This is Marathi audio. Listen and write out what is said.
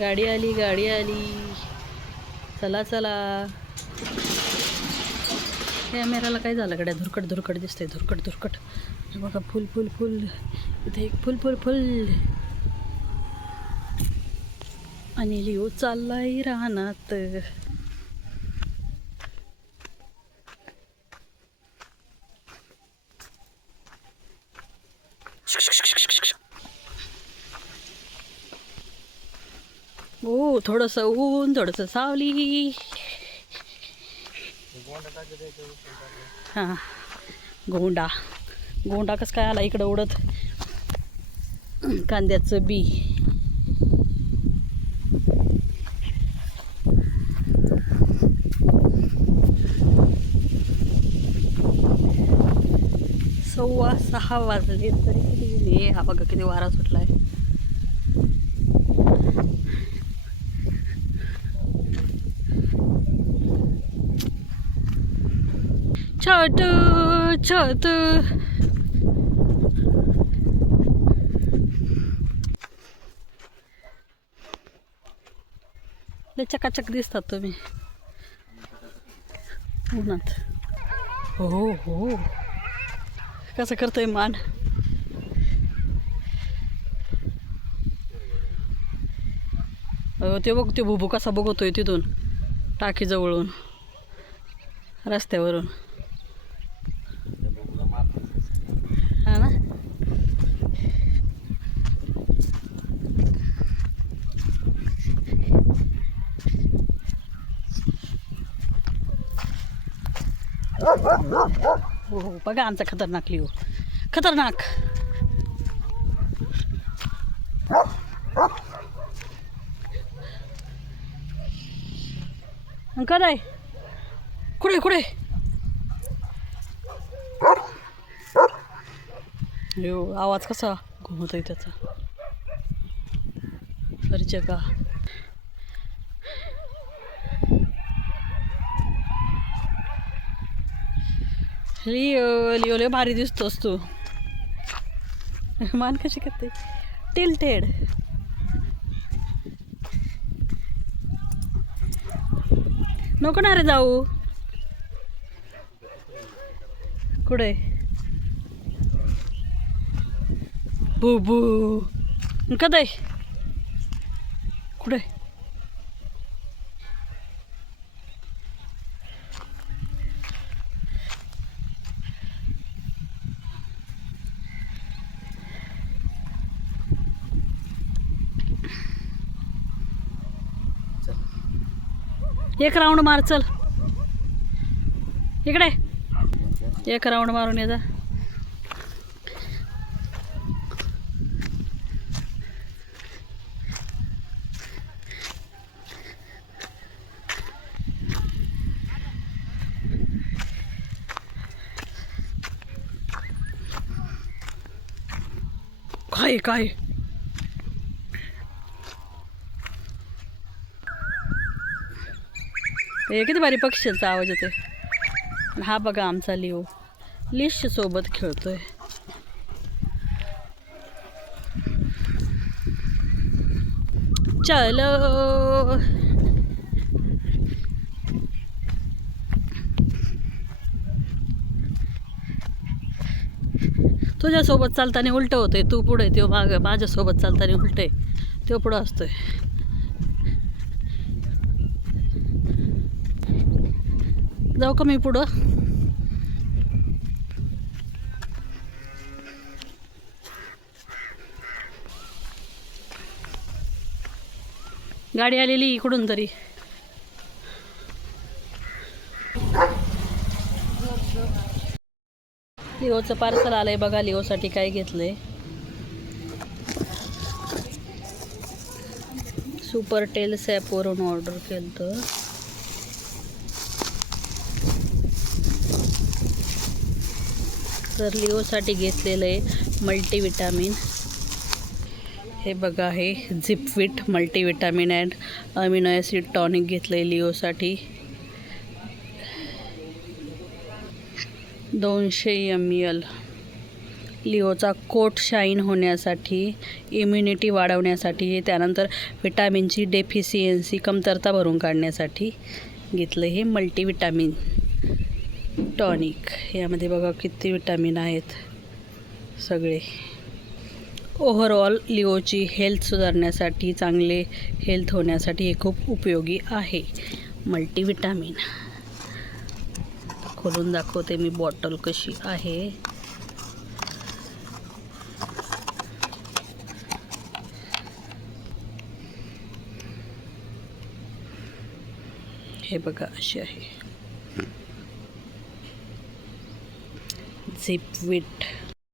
गाडी आली, गाडी आली. चला चला. कॅमेराला काय झालं गड्या? धुरकट धुरकट दिसतंय, धुरकट धुरकट. हे बघा, फुल फुल फुल. इथे एक फुल फुल फुल. आणि लिओ चाललाय रानात. ओ, थोडंसं ऊन, थोडंसं सावली. हां, गोंडा गोंडा कसं काय आला इकडं उडत? कांद्याचं बी. सव्वा 6 वाजले तरी किती ऊन आहे. हा बघा किती वारा सुटलाय. छोट छोट. लय चकाचक दिसतात तुम्ही उन्हात. हो हो, कसं करतोय मान. ते बघ, ते भुबू कसा बघतोय तिथून टाकीजवळून, रस्त्यावरून. हा ना. हो हो, बघा आमचा खतरनाक लिओ, खतरनाक. काय कुठे कुठे? यो, आवाज कसा घुमतोय त्याचा. हर जगह. लिओ लिओ लय भारी दिसतोस तू. मान कशी करते, टिल्टेड. नको ना रे जाऊ. कुठे? बुबू कधी? कुठे? एक राऊंड मार, चल इकडे. एक राऊंड मारून ये जा. काय काय? हे किती भारी पक्ष्यांचा आवाज येतोय. हा बघा आमचा लिओ लिश सोबत खेळतोय. चलो. तुझ्यासोबत चालताना उलट होतंय. तू पुढे, तो मागं. माझ्यासोबत चालताना उलट आहे, तो पुढं असतोय. जाऊ का मी पुढं? गाडी आलेली इकडून तरी. लिओचं पार्सल आलंय बघा. लिओसाठी काय घेतलंय? सुपर टेल सॅपवरून ऑर्डर केलं तर. तर लिओसाठी घेतलेलं आहे मल्टीविटामिन. हे बघा, हे Zipfit multivitamin and amino acid tonic घेतलं आहे लिओसाठी. 200 ml. लिओचा कोट शाईन होण्यासाठी, इम्युनिटी वाढवण्यासाठी, त्यानंतर विटॅमिनची डेफिशियन्सी कमतरता भरून काढण्यासाठी घेतलं हे मल्टीविटॅमिन टॉनिक. यामध्ये बघा किती विटॅमिन आहेत सगळे. ओव्हरऑल लिओची हेल्थ सुधारण्यासाठी, चांगले हेल्थ होण्यासाठी हे खूप उपयोगी आहे मल्टीविटॅमिन. खोलून दाखवते मी बॉटल कशी आहे. हे बघा अशी आहे झिपविट.